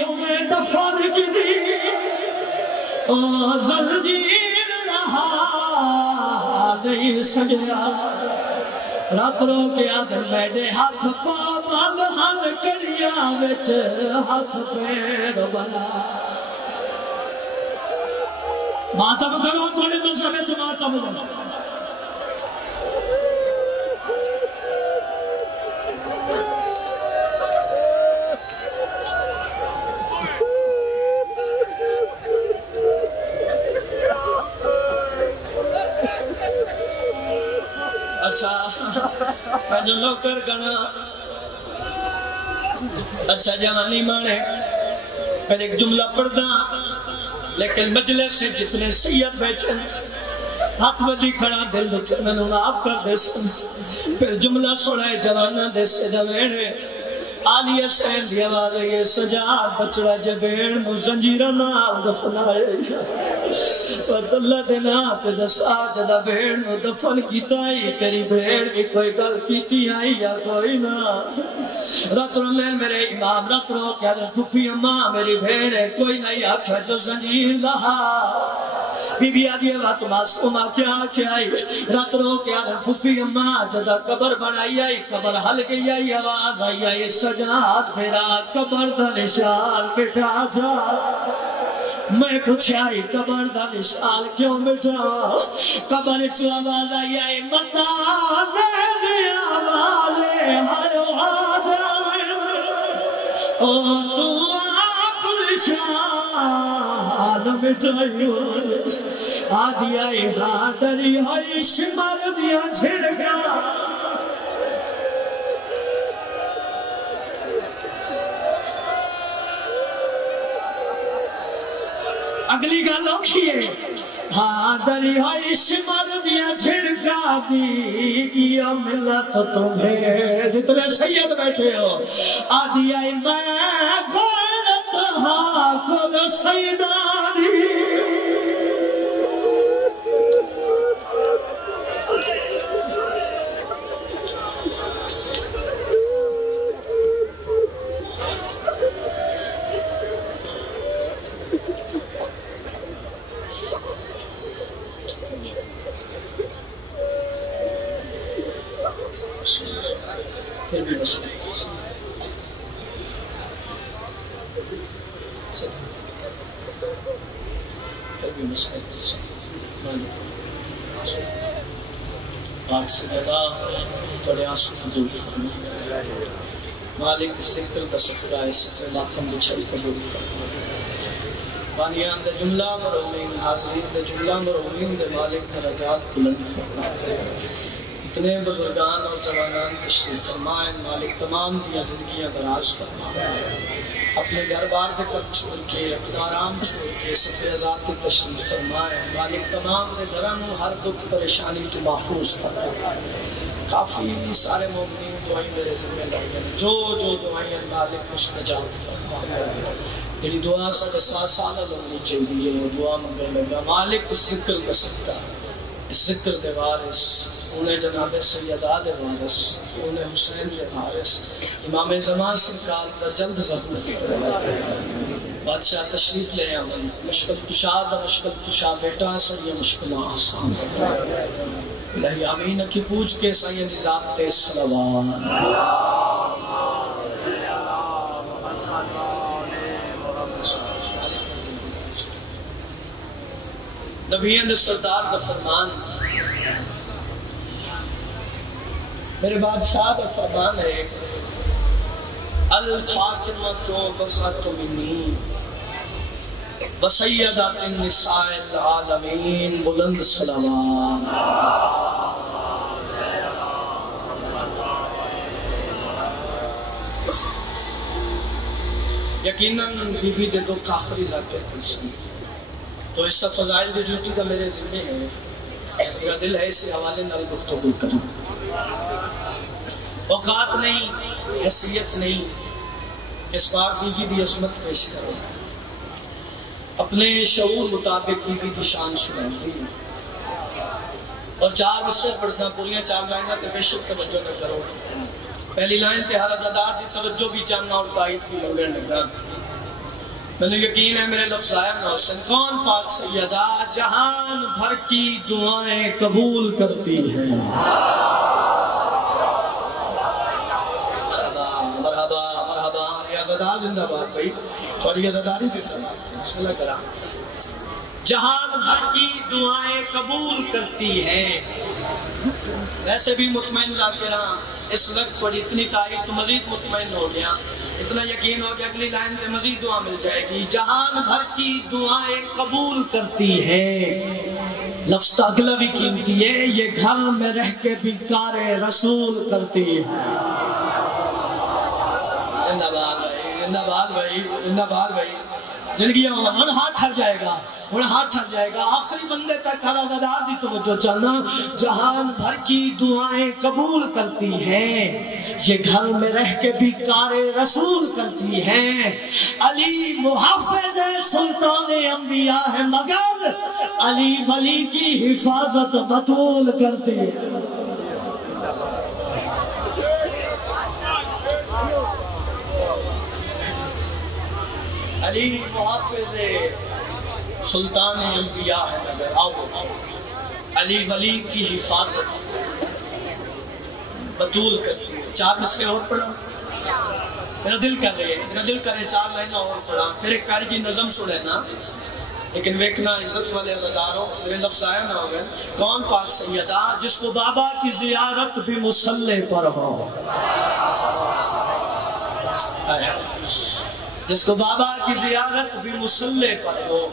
یوم دفن کی دی زنجیر رہا نہیں سجا رات رو کے آدھر میڈے ہاتھ پا بال ہن کڑیاں وچ ہاتھ پیر بنا ماتم کرو توڑے تو سب وچ ماتم کرو اچھا میں جو نوکر گنا اچھا جوانی مانے میں ایک جملہ پڑھدا لیکن مجلس سے جتنے سید بیٹھے ہاتھ بدی کھڑا دل دکھے میں نے معاف کر دے سن پھر جملہ سنائے جوانہ دے سے دویڑے آلیہ سین دی آواز یہ سجاد بچڑا جبیڑ نو زنجیرہ نال دفنائے پر اللہ دینا تے دسا جدا بھیڑ نو دفن کیتا ہی تیری بھیڑ کی کوئی گل کیتی آئی یا کوئی نہ رات رو میں میرے امام رات رو کیا در پھوپھی اماں میری بھیڑ ہے کوئی نہیں آکھا جو زنجیر لہا بی بی آدھی وقت معصومہ کیا آئی رات رو کیا در پھوپھی اماں جدا قبر بنائی آئی قبر حل گئی آئی آواز آئی آئی سجاد میرا قبر دا نشان مٹا جا میں پوچھا ہی قبر دا نشان کیوں مٹا قبر چو آواز آئی آئی متا دے دیا والے ہر آدم او تو آپ نشان مٹائیو آدھی آئی ہاں دری ہوئی شمار دیا چھڑ گیا اگلی گا لوکھی ہے ہاں دری ہوئی شمار دیا چھڑکا دی یا ملت تمہیں جتنے سید بیٹھے ہو آدھی آئی میں غیرت ہاں خود سیدانی پھر بھی بس پاک سے لگا توڑے آنسو قبول فرما مالک سکر کا سفرائے سفر ماتم بچھل قبول فرما بانیان دے جملہ مرحومین حاضرین دے جملہ مرحومین دے مالک درجات بلند فرما اتنے بزرگان اور جوانان تشریف فرمائیں مالک تمام دیا زندگیاں دراز فرمائیں اپنے گھر بار دے کب چھوڑ کے اپنا آرام چھوڑ کے صفحہ ذات کی تشریف فرمائیں مالک تمام دے گھرانوں ہر دکھ پریشانی تو محفوظ فرمائیں کافی سارے مومنین دعائیں میرے ذمہ لائیں جو دعائیں مالک مستجاب فرمائیں تیری دعا ساڑھے 7 سالہ لگنی چاہیے دعا مگر لگا مالک اس ذکر کا صدقہ اس ذکر دے وارث انہیں جناب سیدہ دے وارث انہیں حسین دے وارث امام زمان سرکار کا جلد ظہور بادشاہ تشریف لے آئیں مشکل کشاد مشکل کشا بیٹا سید مشکل آسان الہی آمین کی پوچھ کے سید ذات تے صلوات نبی اندر سردار کا فرمان میرے بادشاہ کا فرمان ہے الفاطمۃ بصرۃ منی وسیدۃ النساء العالمین بلند صلوات یقیناً بی بی دے دو کافری ذاکر کرسن تو اس سب فضائل دی ڈیوٹی کا میرے ذمہ ہے میرا دل ہے اس حوالے نال گفتگو کروں اوقات نہیں حیثیت نہیں اس پاک بیوی دی عظمت پیش کرو اپنے شعور مطابق بیوی دی شان سنائی اور 4 بسرے پڑھنا پوریاں 4 لائنیں تے بے شک توجہ نہ کرو پہلی لائن تے حرزادار دی توجہ بھی چاہنا اور تائید بھی لگن لگا میں نے یقین ہے میرے لفظ ظاہر نہ حسین کون پاک سیدہ جہان بھر کی دعائیں قبول کرتی ہیں. مرحبا مرحبا یا زدار زندہ باد بھائی تھوڑی عزاداری سے بسم اللہ کرا. جہان بھر کی دعائیں قبول کرتی ہیں. ویسے بھی مطمئن ذاکرہ اس وقت تھوڑی اتنی تاریخ تو مزید مطمئن ہو گیا, اتنا یقین ہو گیا اگلی لائن پہ مزید دعا مل جائے گی. جہان بھر کی دعائیں قبول کرتی ہیں. لفظ اگلا بھی قیمتی ہے, یہ گھر میں رہ کے بھی کار رسول کرتی ہے. زندہ باد بھائی, زندہ باد بھائی, زندہ باد بھائی. زندگی ہوں ہاتھ تھک جائے گا, ہوں ہاتھ تھک جائے گا. آخری بندے تک ہر آزادار دی توجہ چاہنا. جہان بھر کی دعائیں قبول کرتی ہیں, یہ گھر میں رہ کے بھی کار رسول کرتی ہیں. علی محافظ سلطان انبیاء ہے مگر علی ولی کی حفاظت بطول کرتی ہے. علی محافظ سلطان انبیاء ہے مگر آؤ علی ولی کی حفاظت بطول کرتی ہے. 4 مصرے اور پڑھا, میرا دل کر رہے, میرا دل کرے 4 لائنیں اور پڑھا, پھر ایک پیاری کی نظم سننا. لیکن ویکنا عزت والے عزاداروں میرے لفظ آیا نہ ہو گئے. کون پاک سیدہ جس کو بابا کی زیارت بھی مصلی پر ہو, جس کو بابا کی زیارت بھی مصلی پر ہو,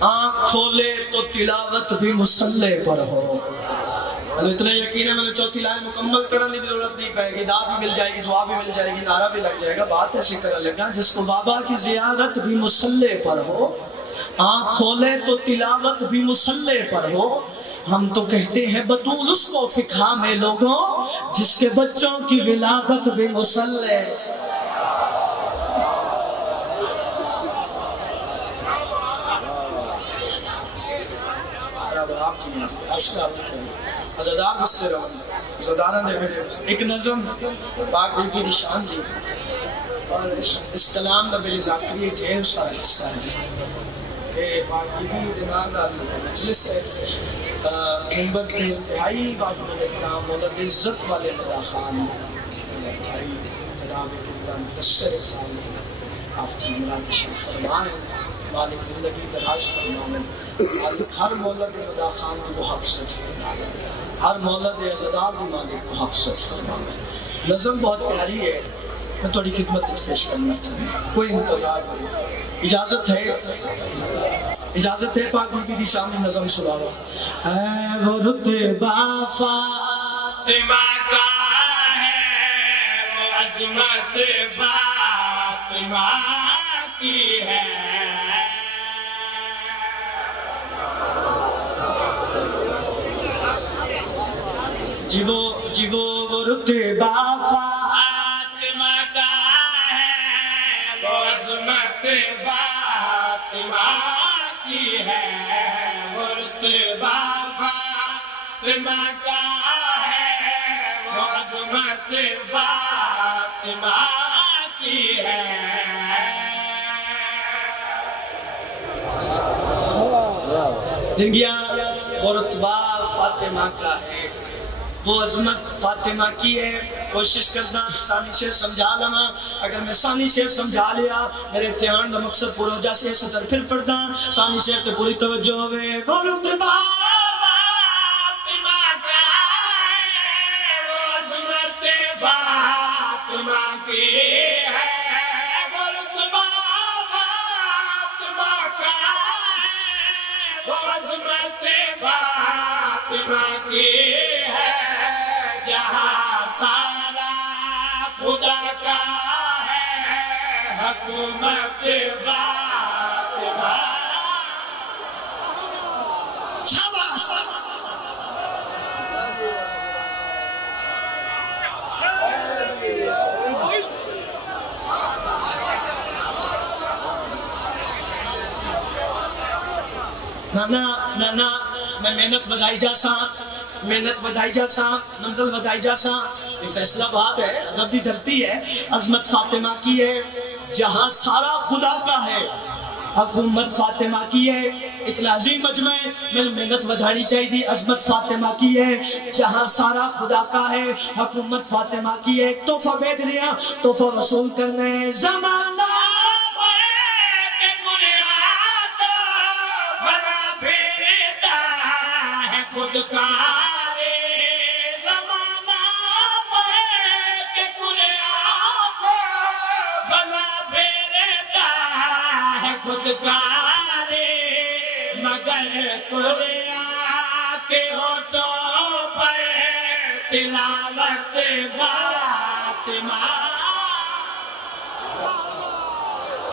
آنکھ کھولے تو تلاوت بھی مصلی پر ہو. اتنا یقین ہے میں نے چوتھی لائن مکمل کرنے کی ضرورت نہیں پائے گی. دعا بھی مل جائے گی, دعا بھی مل جائے گی, نعرہ بھی لگ جائے گا. بات ایسی کرنے لگا جس کو بابا کی زیارت بھی مصلی پر ہو, آنکھ کھولے تو تلاوت بھی مصلی پر ہو. ہم تو کہتے ہیں بطول اس کو فقہ میں لوگوں جس کے بچوں کی ولادت بھی مصلی. ایک نظم پاک بی بی نشان دی اور اس کلام میں میری ذاکری ڈھیر سارا حصہ ہے کہ پاک بی بی دنان مجلس ہے منبر کے انتہائی واجب الاحترام مولد عزت والے مداخان بھائی جناب قبلہ مدثر خان آفتاب مراد تشریف فرمائیں. مالک زندگی دراز فرمائیں. مالک ہر مولد مدا خان کی محافظت فرمائیں, ہر مولد عزادار کی مالک محافظت فرمائیں. نظم بہت پیاری ہے, میں تھوڑی خدمت پیش کرنا چاہوں. کوئی انتظار نہیں, اجازت ہے, اجازت ہے. پاک بی بی دی شامل نظم سناؤ. اے وہ رتبہ فاطمہ کا ہے, وہ عظمت فاطمہ کی ہے. جی وہ رتبہ فاطمہ کا ہے, وہ عظمت فاطمہ کی ہے. وہ رتبہ فاطمہ کا ہے, وہ عظمت فاطمہ کی ہے. دنگیا وہ رتبہ فاطمہ کا ہے, وہ عظمت فاطمہ کی ہے. کوشش کرنا ثانی شعر سمجھا لینا. اگر میں ثانی شعر سمجھا لیا میرے دھیان کا مقصد پورا ہو جیسے سطر پھر پڑھنا. ثانی شعر سے پوری توجہ ہوئے. وہ رتبہ فاطمہ کا ہے, وہ عظمت فاطمہ کی ہے. وہ رتبہ فاطمہ کا ہے, وہ عظمت فاطمہ کی ہے. جہاں سارا خدا کا ہے حکومت فاطمہ. شاباش. نانا میں محنت بدائی جا سا, منزل بدائی جا سا. یہ فیصلہ بات ہے, ادب دی دھرتی ہے. عظمت فاطمہ کی ہے, جہاں سارا خدا کا ہے، حکومت فاطمہ کی ہے۔ ایک لازم مجمع ہے، میں محنت ودھانی چاہیے دی، عظمت فاطمہ کی ہے، جہاں سارا خدا کا ہے، حکومت فاطمہ کی ہے۔ تحفہ بھیج رہا، تحفہ وصول کرنے زمانہ خود کارے زمانہ کہ کلے آقا بلا پھیرتا ہے خود کارے، مگر قرآن کے ہوٹوں پر تلاوت فاطمہ